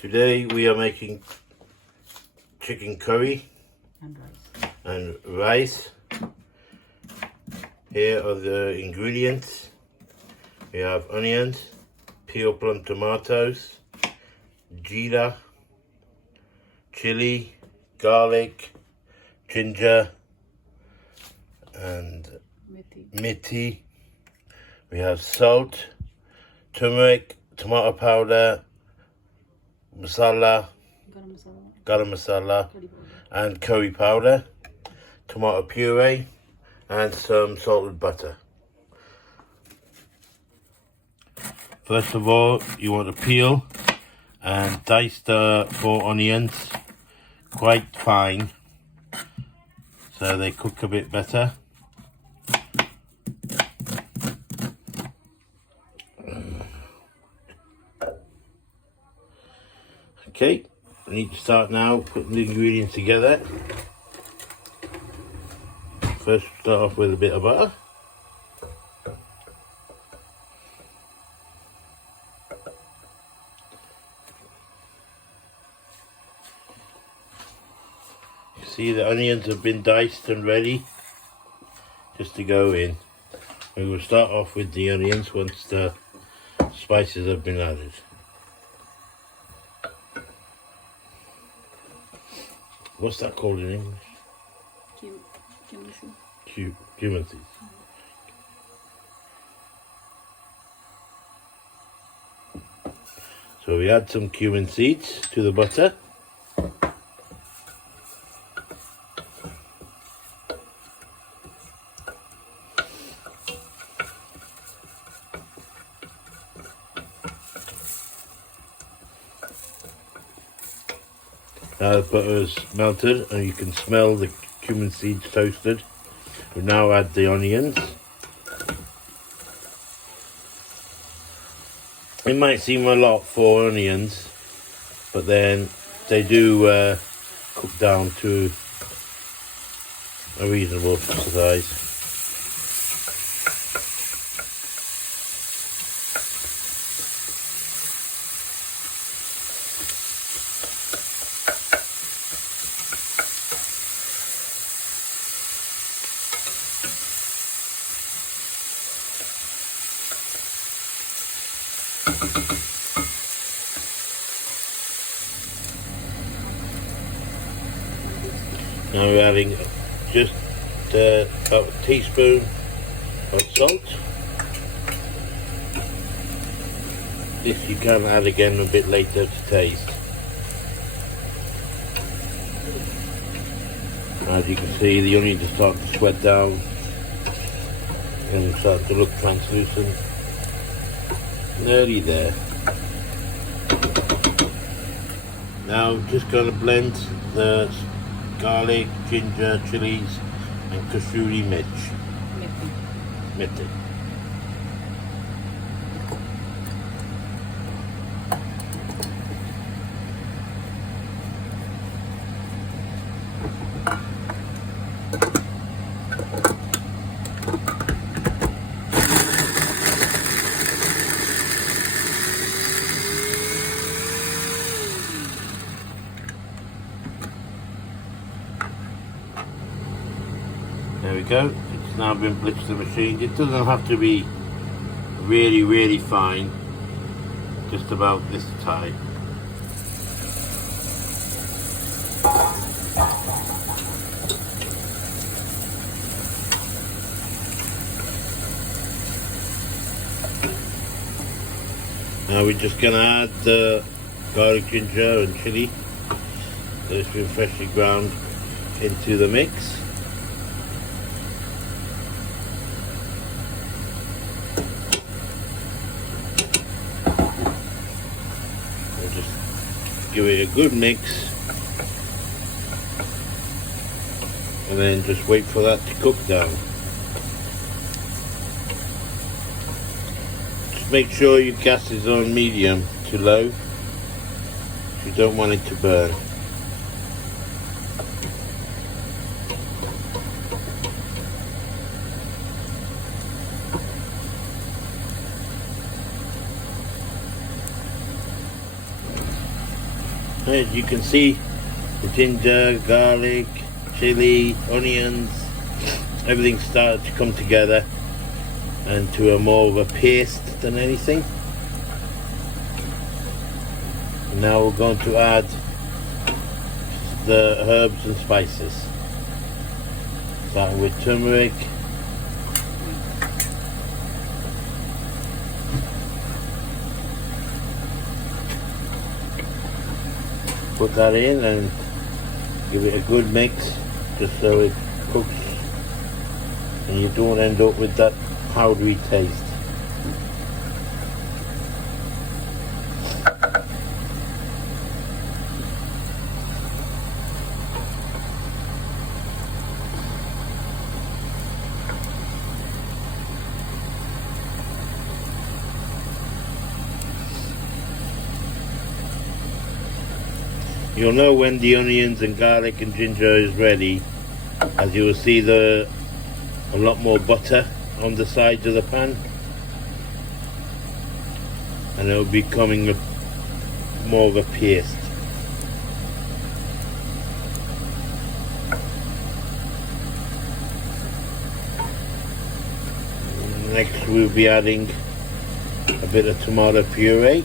Today we are making chicken curry And rice. and rice. Here are the ingredients. We have onions, peeled plum tomatoes, jeera, chili, garlic, ginger, and methi. We have salt, turmeric, tomato powder, masala, garam masala, Curry powder. and curry powder, tomato puree, and some salted butter. First of all, you want to peel and dice the 4 onions quite fine so they cook a bit better. Okay, I need to start now putting the ingredients together. First, start off with a bit of butter. You see the onions have been diced and ready just to go in. We will start off with the onions once the spices have been added. What's that called in English? Cumin seeds. So we add some cumin seeds to the butter. Now the butter is melted and you can smell the cumin seeds toasted. We now add the onions. It might seem a lot for onions, but then they do cook down to a reasonable size. Now we're adding just about a teaspoon of salt. This you can add again a bit later to taste. As you can see, the onions are starting to sweat down and start to look translucent. Nearly there. Now I'm just going to blend the garlic, ginger, chilies, and kasuri methi. There we go, it's now been blitzed to the machine. It doesn't have to be really fine, just about this tight. Now we're just going to add the garlic, ginger and chili that's been freshly ground into the mix. Give it a good mix and then just wait for that to cook down. Just make sure your gas is on medium to low. You don't want it to burn. As you can see, the ginger, garlic, chili, onions, everything started to come together and to a more of a paste than anything. Now we're going to add the herbs and spices, starting with turmeric, put that in and give it a good mix just so it cooks and you don't end up with that powdery taste. You'll know when the onions and garlic and ginger is ready, as you will see a lot more butter on the sides of the pan, and it will be becoming more of a paste. Next we'll be adding a bit of tomato puree.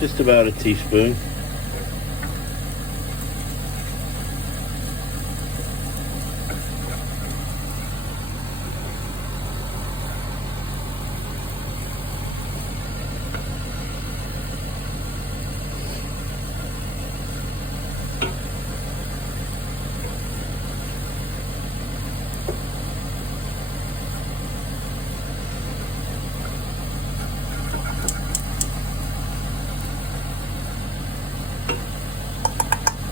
Just about a teaspoon.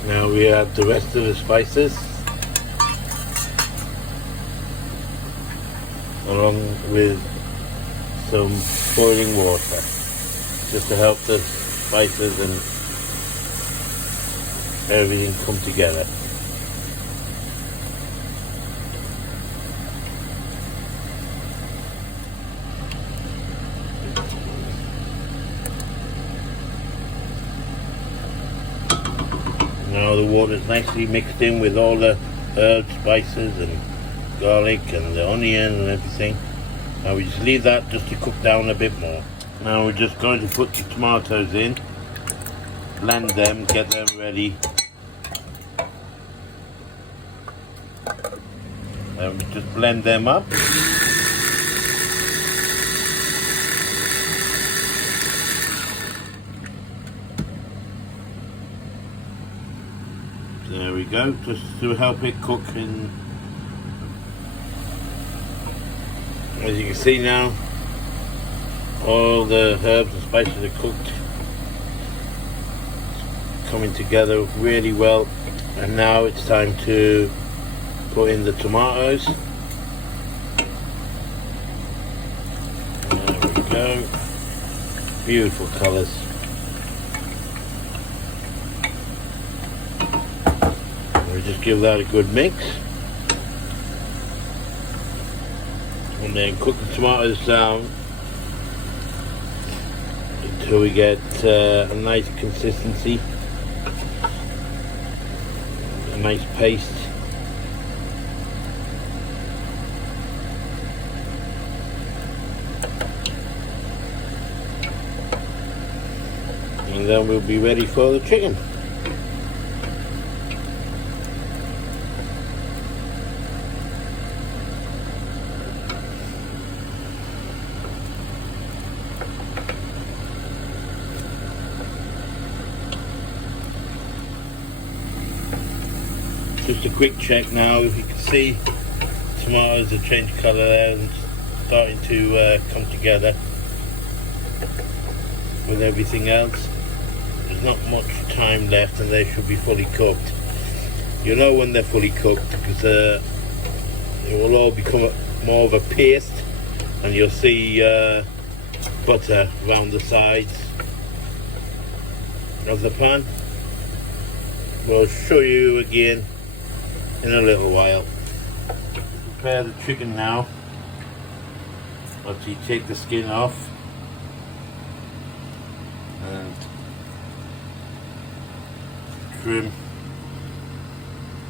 Now we add the rest of the spices along with some boiling water just to help the spices and everything come together. Now the water is nicely mixed in with all the herbs, spices and garlic and the onion and everything. Now we just leave that just to cook down a bit more. Now we're just going to put the tomatoes in, blend them, get them ready. And we just blend them up. There we go, just to help it cook in. As you can see now, all the herbs and spices are cooked, coming together really well. And now it's time to put in the tomatoes. There we go, beautiful colours. Just give that a good mix and then cook the tomatoes down until we get a nice consistency, a nice paste. And then we'll be ready for the chicken. Just a quick check now. You can see tomatoes have changed colour there and starting to come together with everything else. There's not much time left and they should be fully cooked. You'll know when they're fully cooked because it will all become more of a paste, and you'll see butter around the sides of the pan. We'll show you again in a little while. Prepare the chicken now. After you take the skin off, and trim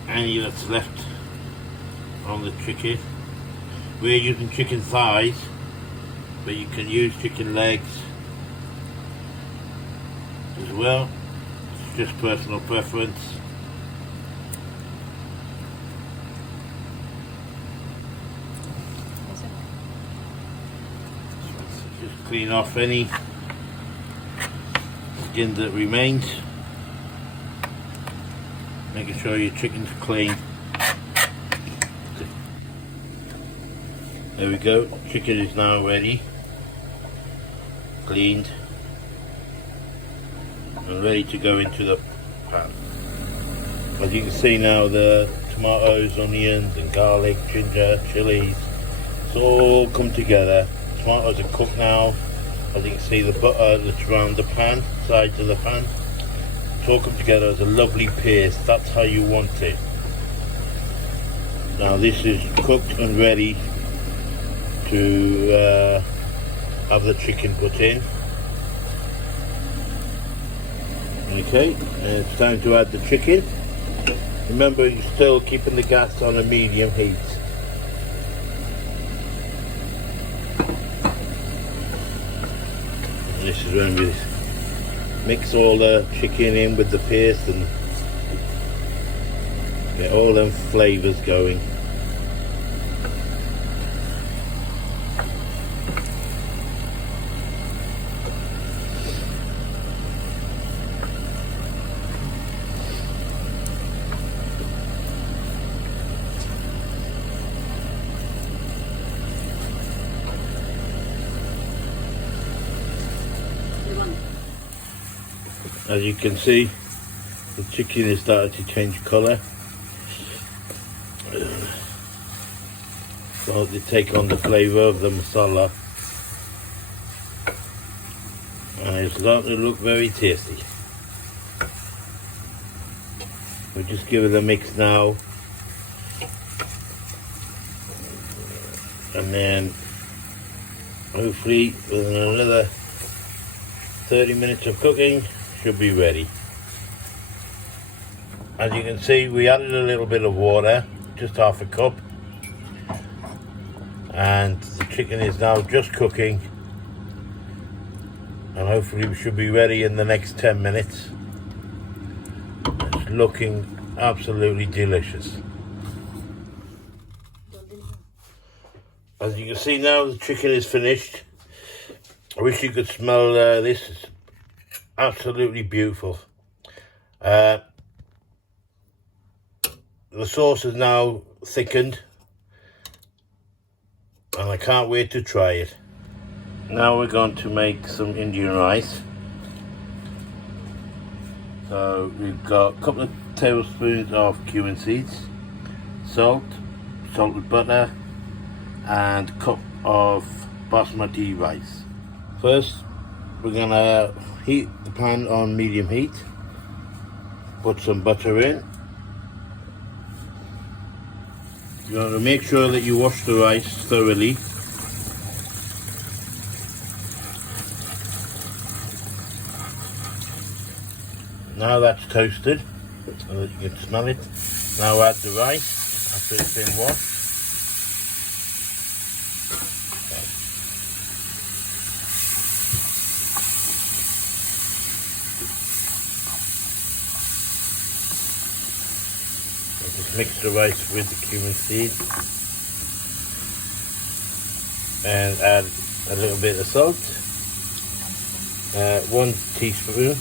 any that's left on the chicken. We're using chicken thighs, but you can use chicken legs as well. It's just personal preference. Just clean off any skin that remains, making sure your chicken's clean. There we go, chicken is now ready, cleaned and ready to go into the pan. As you can see now, the tomatoes, onions and garlic, ginger, chilies, it's all come together. Tomatoes are cooked now. As you can see, the butter that's around the pan, sides of the pan, it's all come together as a lovely paste. That's how you want it. Now this is cooked and ready to have the chicken put in. Okay, and it's time to add the chicken. Remember, you're still keeping the gas on a medium heat. And this is when we mix all the chicken in with the paste and get all them flavours going. As you can see, the chicken is starting to change colour. So they take on the flavour of the masala, and it's starting to look very tasty. We'll just give it a mix now, and then hopefully within another 30 minutes of cooking should be ready. As you can see, we added a little bit of water, just half a cup, and the chicken is now just cooking, and hopefully we should be ready in the next 10 minutes. It's looking absolutely delicious. As you can see now, the chicken is finished. I wish you could smell this. It's absolutely beautiful. The sauce is now thickened, and I can't wait to try it. Now we're going to make some Indian rice. So we've got a couple of tablespoons of cumin seeds, salt, salted butter, and a cup of basmati rice. First, we're gonna heat the pan on medium heat, put some butter in. You want to make sure that you wash the rice thoroughly. Now that's toasted, so that you can smell it. Now add the rice after it's been washed. Just mix the rice with the cumin seeds and add a little bit of salt, 1 teaspoon.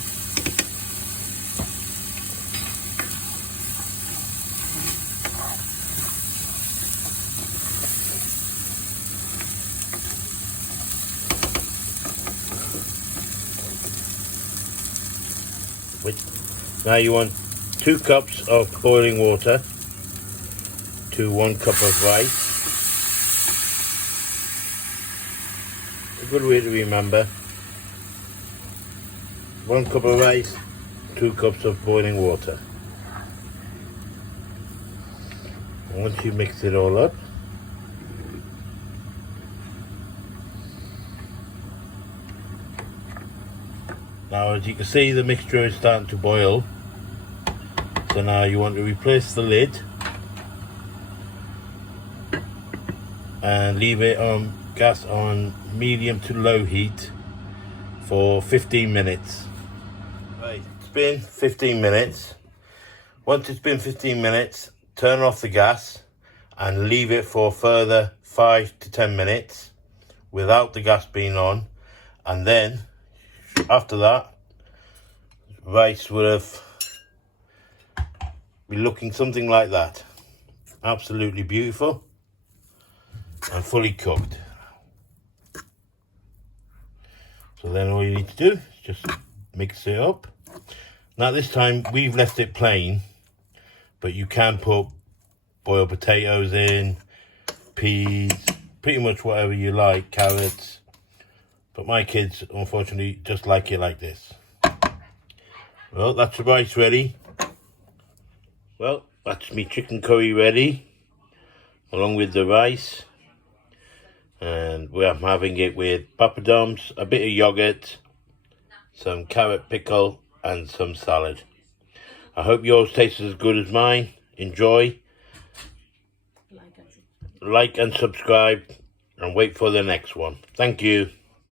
Now you want 2 cups of boiling water to 1 cup of rice. A good way to remember. 1 cup of rice, 2 cups of boiling water. And once you mix it all up, Now as you can see, the mixture is starting to boil. So now you want to replace the lid and leave it on gas on medium to low heat for 15 minutes. Right, it's been 15 minutes. Once it's been 15 minutes, turn off the gas and leave it for a further 5 to 10 minutes without the gas being on, and then after that, rice would have be looking something like that. Absolutely beautiful and fully cooked. So then all you need to do is just mix it up. Now this time we've left it plain, but you can put boiled potatoes in, peas, pretty much whatever you like, carrots. But my kids unfortunately just like it like this. Well, that's the rice ready. Well, that's me chicken curry ready, along with the rice. And we're having it with papadums, a bit of yogurt, some carrot pickle, and some salad. I hope yours tastes as good as mine. Enjoy. Like and subscribe, and wait for the next one. Thank you.